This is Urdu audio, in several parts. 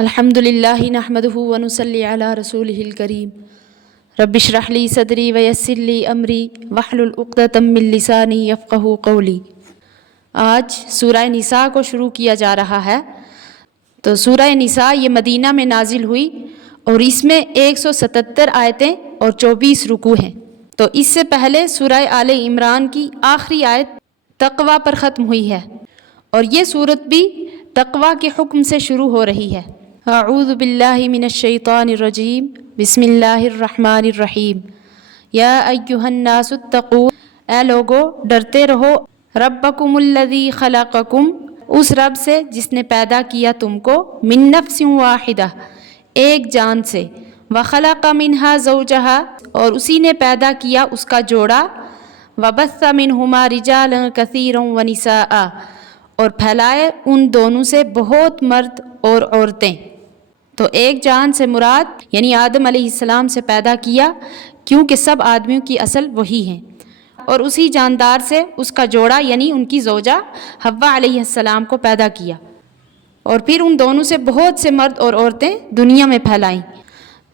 الحمدللہ نحمدہ ونصلی علی رسولہ الکریم رب اشرح لی صدری ویسر لی امری واحلل عقدۃ من لسانی یفقہوا قولی۔ آج سورہ نساء کو شروع کیا جا رہا ہے۔ تو سورہ نساء یہ مدینہ میں نازل ہوئی اور اس میں 177 آیتیں اور 24 رکوع ہیں۔ تو اس سے پہلے سورہ آل عمران کی آخری آیت تقوی پر ختم ہوئی ہے، اور یہ سورت بھی تقوی کے حکم سے شروع ہو رہی ہے۔ اعوذ باللہ من الشیطان الرجیم، بسم اللہ الرحمن الرحیم۔ یا ایہا الناس اتقوا، اے لوگو ڈرتے رہو، ربکم الذی خلقکم، اس رب سے جس نے پیدا کیا تم کو، من نفس واحدہ، ایک جان سے، وخلق منہا زوجہا، اور اسی نے پیدا کیا اس کا جوڑا، وبث منہما رجالا کثیرا ونساء، اور پھیلائے ان دونوں سے بہت مرد اور عورتیں۔ تو ایک جان سے مراد یعنی آدم علیہ السلام سے پیدا کیا، کیونکہ سب آدمیوں کی اصل وہی ہیں، اور اسی جاندار سے اس کا جوڑا یعنی ان کی زوجہ حوا علیہ السلام کو پیدا کیا، اور پھر ان دونوں سے بہت سے مرد اور عورتیں دنیا میں پھیلائیں۔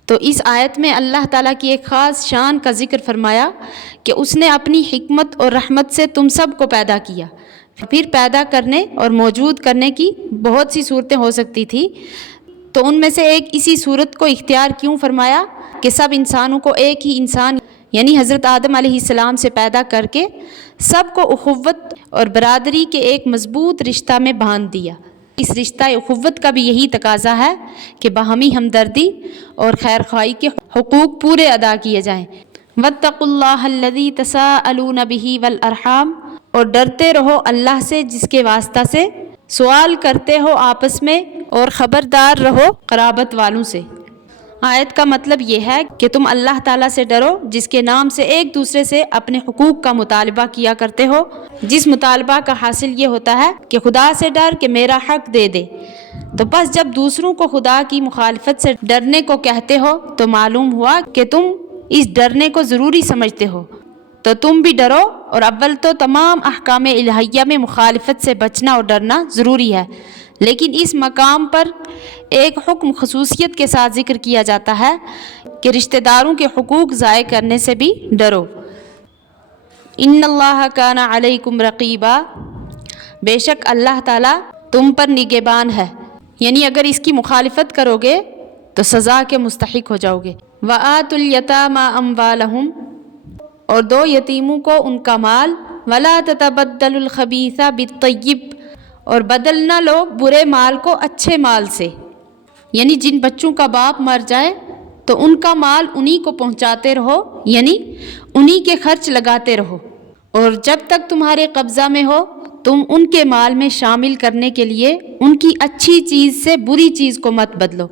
تو اس آیت میں اللہ تعالیٰ کی ایک خاص شان کا ذکر فرمایا کہ اس نے اپنی حکمت اور رحمت سے تم سب کو پیدا کیا۔ پھر پیدا کرنے اور موجود کرنے کی بہت سی صورتیں ہو سکتی تھی، تو ان میں سے ایک اسی صورت کو اختیار کیوں فرمایا کہ سب انسانوں کو ایک ہی انسان یعنی حضرت آدم علیہ السلام سے پیدا کر کے سب کو اخوت اور برادری کے ایک مضبوط رشتہ میں باندھ دیا۔ اس رشتہ اخوت کا بھی یہی تقاضا ہے کہ باہمی ہمدردی اور خیر خواہی کے حقوق پورے ادا کیے جائیں۔ واتقوا اللہ الذی تساءلون بہ والارحام، اور ڈرتے رہو اللہ سے جس کے واسطہ سے سوال کرتے ہو آپس میں، اور خبردار رہو قرابت والوں سے۔ آیت کا مطلب یہ ہے کہ تم اللہ تعالیٰ سے ڈرو جس کے نام سے ایک دوسرے سے اپنے حقوق کا مطالبہ کیا کرتے ہو، جس مطالبہ کا حاصل یہ ہوتا ہے کہ خدا سے ڈر کہ میرا حق دے دے۔ تو بس جب دوسروں کو خدا کی مخالفت سے ڈرنے کو کہتے ہو تو معلوم ہوا کہ تم اس ڈرنے کو ضروری سمجھتے ہو۔ تو تم بھی ڈرو، اور اول تو تمام احکام الہیہ میں مخالفت سے بچنا اور ڈرنا ضروری ہے، لیکن اس مقام پر ایک حکم خصوصیت کے ساتھ ذکر کیا جاتا ہے کہ رشتہ داروں کے حقوق ضائع کرنے سے بھی ڈرو۔ ان اللہ کان علیکم رقیبا، بے شک اللہ تعالیٰ تم پر نگہبان ہے، یعنی اگر اس کی مخالفت کرو گے تو سزا کے مستحق ہو جاؤ گے۔ وآتوا الیتامی اموالہم، اور دو یتیموں کو ان کا مال، ولا تتبدلوا الخبیث بالطیب، اور بدل نہ لو برے مال کو اچھے مال سے، یعنی جن بچوں کا باپ مر جائے تو ان کا مال انہی کو پہنچاتے رہو، یعنی انہی کے خرچ لگاتے رہو، اور جب تک تمہارے قبضہ میں ہو تم ان کے مال میں شامل کرنے کے لیے ان کی اچھی چیز سے بری چیز کو مت بدلو،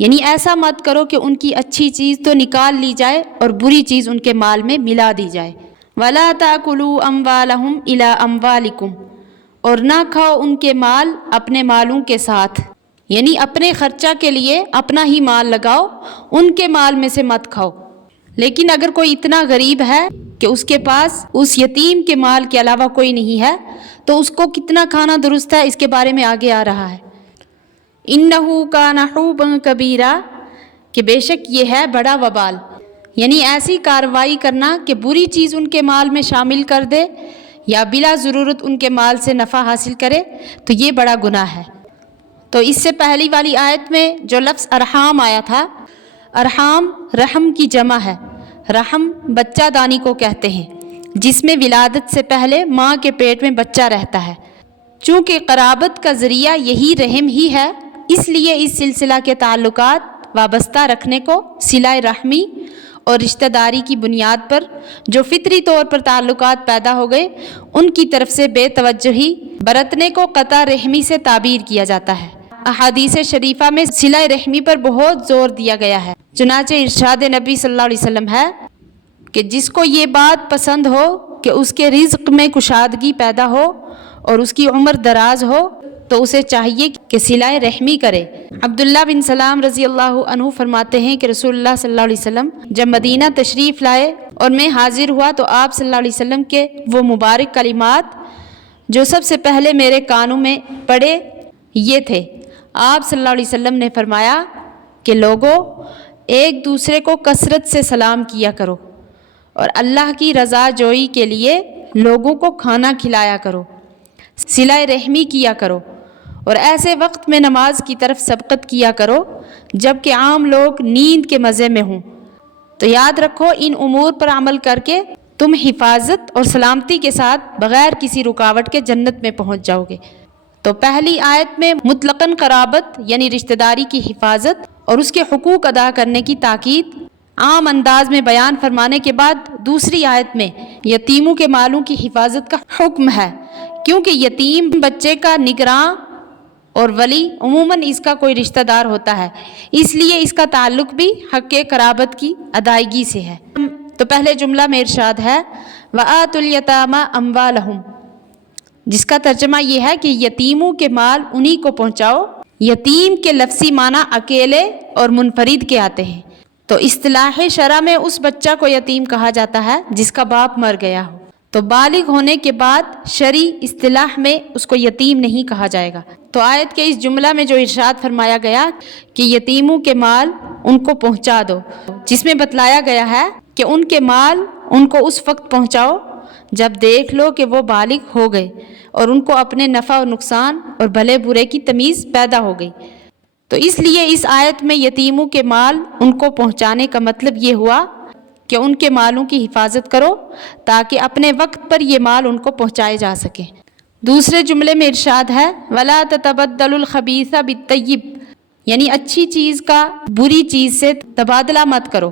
یعنی ایسا مت کرو کہ ان کی اچھی چیز تو نکال لی جائے اور بری چیز ان کے مال میں ملا دی جائے۔ وَلَا تَأْكُلُوا أَمْوَالَهُمْ إِلَىٰ أَمْوَالِكُمْ، اور نہ کھاؤ ان کے مال اپنے مالوں کے ساتھ، یعنی اپنے خرچہ کے لیے اپنا ہی مال لگاؤ، ان کے مال میں سے مت کھاؤ۔ لیکن اگر کوئی اتنا غریب ہے کہ اس کے پاس اس یتیم کے مال کے علاوہ کوئی نہیں ہے تو اس کو کتنا کھانا درست ہے، اس کے بارے میں آگے آ رہا ہے۔ انہو کان حوبا کبیرا، کہ بے شک یہ ہے بڑا وبال، یعنی ایسی کارروائی کرنا کہ بری چیز ان کے مال میں شامل کر دے یا بلا ضرورت ان کے مال سے نفع حاصل کرے، تو یہ بڑا گناہ ہے۔ تو اس سے پہلی والی آیت میں جو لفظ ارحام آیا تھا، ارحام رحم کی جمع ہے۔ رحم بچہ دانی کو کہتے ہیں، جس میں ولادت سے پہلے ماں کے پیٹ میں بچہ رہتا ہے۔ چونکہ قرابت کا ذریعہ یہی رحم ہی ہے، اس لیے اس سلسلہ کے تعلقات وابستہ رکھنے کو صلہ رحمی اور رشتہ داری کی بنیاد پر جو فطری طور پر تعلقات پیدا ہو گئے ان کی طرف سے بے توجہی برتنے کو قطع رحمی سے تعبیر کیا جاتا ہے۔ احادیث شریفہ میں صلہ رحمی پر بہت زور دیا گیا ہے، چنانچہ ارشاد نبی صلی اللہ علیہ وسلم ہے کہ جس کو یہ بات پسند ہو کہ اس کے رزق میں کشادگی پیدا ہو اور اس کی عمر دراز ہو تو اسے چاہیے کہ صلہ رحمی کرے۔ عبداللہ بن سلام رضی اللہ عنہ فرماتے ہیں کہ رسول اللہ صلی اللہ علیہ وسلم جب مدینہ تشریف لائے اور میں حاضر ہوا تو آپ صلی اللہ علیہ وسلم کے وہ مبارک کلمات جو سب سے پہلے میرے کانوں میں پڑے یہ تھے، آپ صلی اللہ علیہ وسلم نے فرمایا کہ لوگوں، ایک دوسرے کو کثرت سے سلام کیا کرو اور اللہ کی رضا جوئی کے لیے لوگوں کو کھانا کھلایا کرو، صلہ رحمی کیا کرو، اور ایسے وقت میں نماز کی طرف سبقت کیا کرو جب کہ عام لوگ نیند کے مزے میں ہوں۔ تو یاد رکھو، ان امور پر عمل کر کے تم حفاظت اور سلامتی کے ساتھ بغیر کسی رکاوٹ کے جنت میں پہنچ جاؤ گے۔ تو پہلی آیت میں مطلقاً قرابت یعنی رشتہ داری کی حفاظت اور اس کے حقوق ادا کرنے کی تاکید عام انداز میں بیان فرمانے کے بعد دوسری آیت میں یتیموں کے مالوں کی حفاظت کا حکم ہے، کیونکہ یتیم بچے کا نگراں اور ولی عموماً اس کا کوئی رشتہ دار ہوتا ہے، اس لیے اس کا تعلق بھی حق قرابت کی ادائیگی سے ہے۔ تو پہلے جملہ میں ارشاد ہے وَآتُوا الْيَتَامَىٰ أَمْوَالَهُمْ، جس کا ترجمہ یہ ہے کہ یتیموں کے مال انہی کو پہنچاؤ۔ یتیم کے لفظی معنی اکیلے اور منفرد کے آتے ہیں، تو اصطلاح شرع میں اس بچہ کو یتیم کہا جاتا ہے جس کا باپ مر گیا ہو۔ تو بالغ ہونے کے بعد شرعی اصطلاح میں اس کو یتیم نہیں کہا جائے گا۔ تو آیت کے اس جملہ میں جو ارشاد فرمایا گیا کہ یتیموں کے مال ان کو پہنچا دو، جس میں بتلایا گیا ہے کہ ان کے مال ان کو اس وقت پہنچاؤ جب دیکھ لو کہ وہ بالغ ہو گئے اور ان کو اپنے نفع و نقصان اور بھلے برے کی تمیز پیدا ہو گئی۔ تو اس لیے اس آیت میں یتیموں کے مال ان کو پہنچانے کا مطلب یہ ہوا کہ ان کے مالوں کی حفاظت کرو تاکہ اپنے وقت پر یہ مال ان کو پہنچائے جا سکیں۔ دوسرے جملے میں ارشاد ہے وَلَا تَتَبَدَّلُوا الْخَبِيثَ بِالطَّيِّبِ، یعنی اچھی چیز کا بری چیز سے تبادلہ مت کرو۔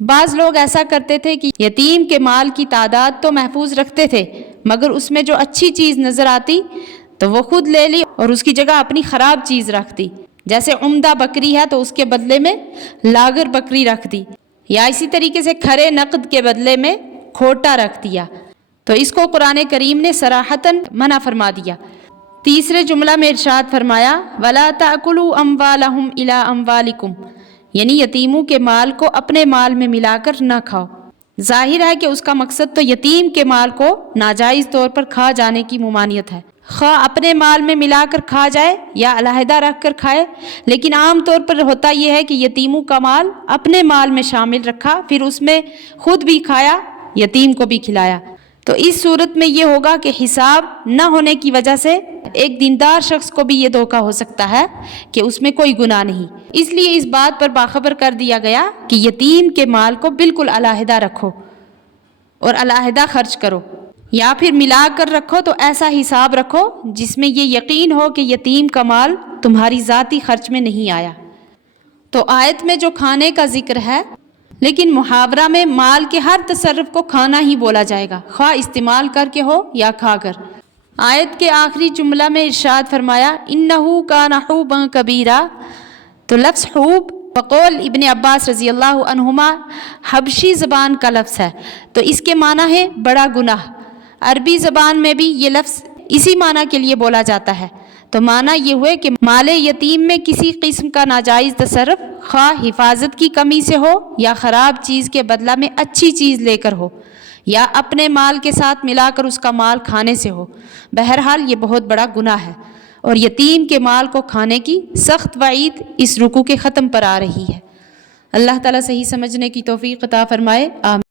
بعض لوگ ایسا کرتے تھے کہ یتیم کے مال کی تعداد تو محفوظ رکھتے تھے، مگر اس میں جو اچھی چیز نظر آتی تو وہ خود لے لی اور اس کی جگہ اپنی خراب چیز رکھ دی۔ جیسے عمدہ بکری ہے تو اس کے بدلے میں لاغر بکری رکھ دی، یا اسی طریقے سے کھرے نقد کے بدلے میں کھوٹا رکھ دیا۔ تو اس کو قرآن کریم نے صراحتاً منع فرما دیا۔ تیسرے جملہ میں ارشاد فرمایا وَلَا تَأْكُلُوا أَمْوَالَهُمْ إِلَىٰ أَمْوَالِكُمْ، یعنی یتیموں کے مال کو اپنے مال میں ملا کر نہ کھاؤ۔ ظاہر ہے کہ اس کا مقصد تو یتیم کے مال کو ناجائز طور پر کھا جانے کی ممانعت ہے، خواہ اپنے مال میں ملا کر کھا جائے یا علیحدہ رکھ کر کھائے، لیکن عام طور پر ہوتا یہ ہے کہ یتیموں کا مال اپنے مال میں شامل رکھا، پھر اس میں خود بھی کھایا، یتیم کو بھی کھلایا۔ تو اس صورت میں یہ ہوگا کہ حساب نہ ہونے کی وجہ سے ایک دیندار شخص کو بھی یہ دھوکہ ہو سکتا ہے کہ اس میں کوئی گناہ نہیں، اس لیے اس بات پر باخبر کر دیا گیا کہ یتیم کے مال کو بالکل علیحدہ رکھو اور علیحدہ خرچ کرو، یا پھر ملا کر رکھو تو ایسا حساب رکھو جس میں یہ یقین ہو کہ یتیم کا مال تمہاری ذاتی خرچ میں نہیں آیا۔ تو آیت میں جو کھانے کا ذکر ہے، لیکن محاورہ میں مال کے ہر تصرف کو کھانا ہی بولا جائے گا، خواہ استعمال کر کے ہو یا کھا کر۔ آیت کے آخری جملہ میں ارشاد فرمایا انہو کان حوبا کبیرا، تو لفظ حوب بقول ابن عباس رضی اللہ عنہما حبشی زبان کا لفظ ہے، تو اس کے معنی ہے بڑا گناہ۔ عربی زبان میں بھی یہ لفظ اسی معنی کے لیے بولا جاتا ہے۔ تو معنی یہ ہوئے کہ مال یتیم میں کسی قسم کا ناجائز تصرف، خواہ حفاظت کی کمی سے ہو یا خراب چیز کے بدلہ میں اچھی چیز لے کر ہو، یا اپنے مال کے ساتھ ملا کر اس کا مال کھانے سے ہو، بہرحال یہ بہت بڑا گناہ ہے، اور یتیم کے مال کو کھانے کی سخت وعید اس رکوع کے ختم پر آ رہی ہے۔ اللہ تعالیٰ صحیح سمجھنے کی توفیق عطا فرمائے، آمین۔